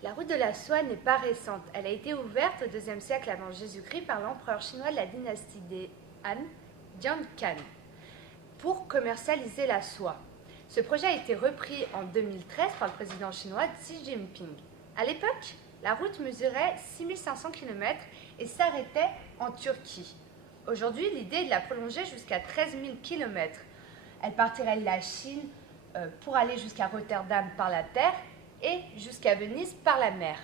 La route de la soie n'est pas récente. Elle a été ouverte au IIe siècle avant Jésus-Christ par l'empereur chinois de la dynastie des Han, Jian Kan, pour commercialiser la soie. Ce projet a été repris en 2013 par le président chinois Xi Jinping. À l'époque, la route mesurait 6500 km et s'arrêtait en Turquie. Aujourd'hui, l'idée est de la prolonger jusqu'à 13 000 km. Elle partirait de la Chine pour aller jusqu'à Rotterdam par la terre et jusqu'à Venise par la mer.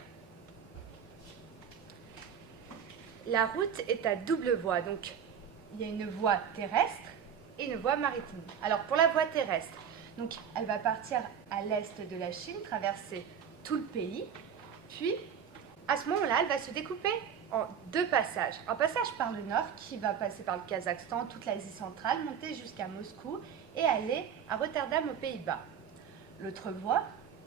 La route est à double voie, donc il y a une voie terrestre et une voie maritime. Alors pour la voie terrestre, donc elle va partir à l'est de la Chine, traverser tout le pays, puis à ce moment-là, elle va se découper en deux passages. Un passage par le nord qui va passer par le Kazakhstan, toute l'Asie centrale, monter jusqu'à Moscou et aller à Rotterdam aux Pays-Bas. L'autre voie,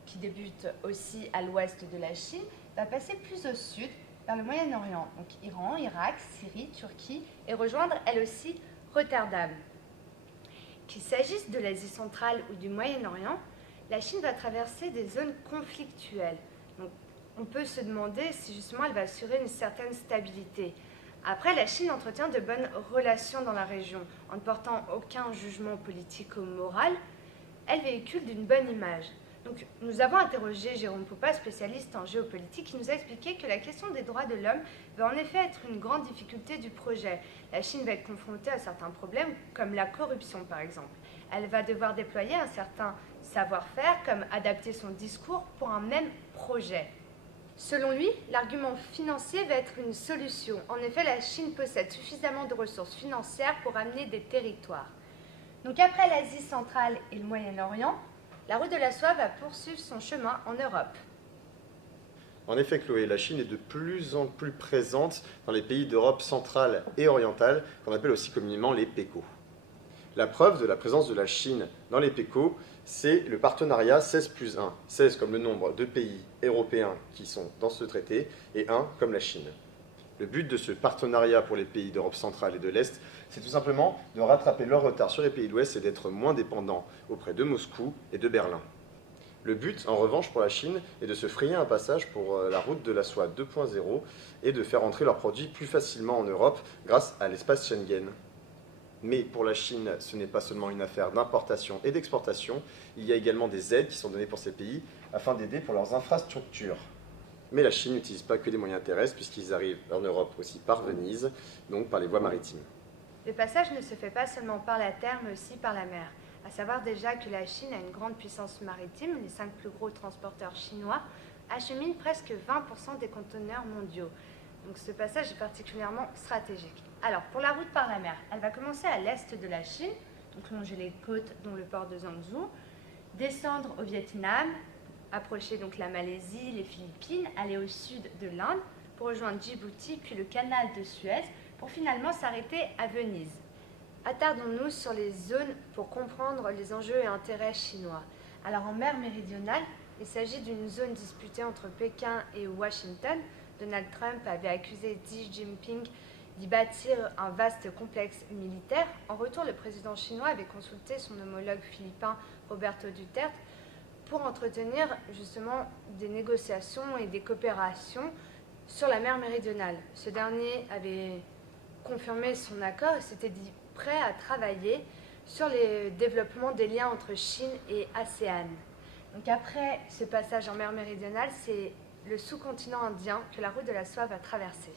qui débute aussi à l'ouest de la Chine, va passer plus au sud, vers le Moyen-Orient, donc Iran, Irak, Syrie, Turquie, et rejoindre elle aussi Rotterdam. Qu'il s'agisse de l'Asie centrale ou du Moyen-Orient, la Chine va traverser des zones conflictuelles. Donc, on peut se demander si justement elle va assurer une certaine stabilité. Après, la Chine entretient de bonnes relations dans la région, en ne portant aucun jugement politique ou moral. Elle véhicule d'une bonne image. Donc, nous avons interrogé Jérôme Popa, spécialiste en géopolitique, qui nous a expliqué que la question des droits de l'homme va en effet être une grande difficulté du projet. La Chine va être confrontée à certains problèmes, comme la corruption par exemple. Elle va devoir déployer un certain savoir-faire, comme adapter son discours pour un même projet. Selon lui, l'argument financier va être une solution. En effet, la Chine possède suffisamment de ressources financières pour amener des territoires. Donc après l'Asie centrale et le Moyen-Orient, la route de la soie va poursuivre son chemin en Europe. En effet, Chloé, la Chine est de plus en plus présente dans les pays d'Europe centrale et orientale, qu'on appelle aussi communément les PECO. La preuve de la présence de la Chine dans les PECO, c'est le partenariat 16+1. 16 comme le nombre de pays européens qui sont dans ce traité, et 1 comme la Chine. Le but de ce partenariat pour les pays d'Europe centrale et de l'Est, c'est tout simplement de rattraper leur retard sur les pays de l'Ouest et d'être moins dépendants auprès de Moscou et de Berlin. Le but, en revanche, pour la Chine, est de se frayer un passage pour la route de la soie 2.0 et de faire entrer leurs produits plus facilement en Europe grâce à l'espace Schengen. Mais pour la Chine, ce n'est pas seulement une affaire d'importation et d'exportation, il y a également des aides qui sont données pour ces pays afin d'aider pour leurs infrastructures. Mais la Chine n'utilise pas que des moyens terrestres puisqu'ils arrivent en Europe aussi par Venise, donc par les voies maritimes. Le passage ne se fait pas seulement par la terre, mais aussi par la mer. À savoir déjà que la Chine a une grande puissance maritime. Les 5 plus gros transporteurs chinois acheminent presque 20% des conteneurs mondiaux. Donc ce passage est particulièrement stratégique. Alors pour la route par la mer, elle va commencer à l'est de la Chine, donc longer les côtes dont le port de Zhangzhou, descendre au Vietnam, approcher donc la Malaisie, les Philippines, aller au sud de l'Inde pour rejoindre Djibouti, puis le canal de Suez, pour finalement s'arrêter à Venise. Attardons-nous sur les zones pour comprendre les enjeux et intérêts chinois. Alors en mer méridionale, il s'agit d'une zone disputée entre Pékin et Washington. Donald Trump avait accusé Xi Jinping d'y bâtir un vaste complexe militaire. En retour, le président chinois avait consulté son homologue philippin Roberto Duterte pour entretenir justement des négociations et des coopérations sur la mer méridionale. Ce dernier avait confirmé son accord et s'était dit prêt à travailler sur le développement des liens entre Chine et ASEAN. Donc après ce passage en mer méridionale, c'est le sous-continent indien que la route de la soie va traverser.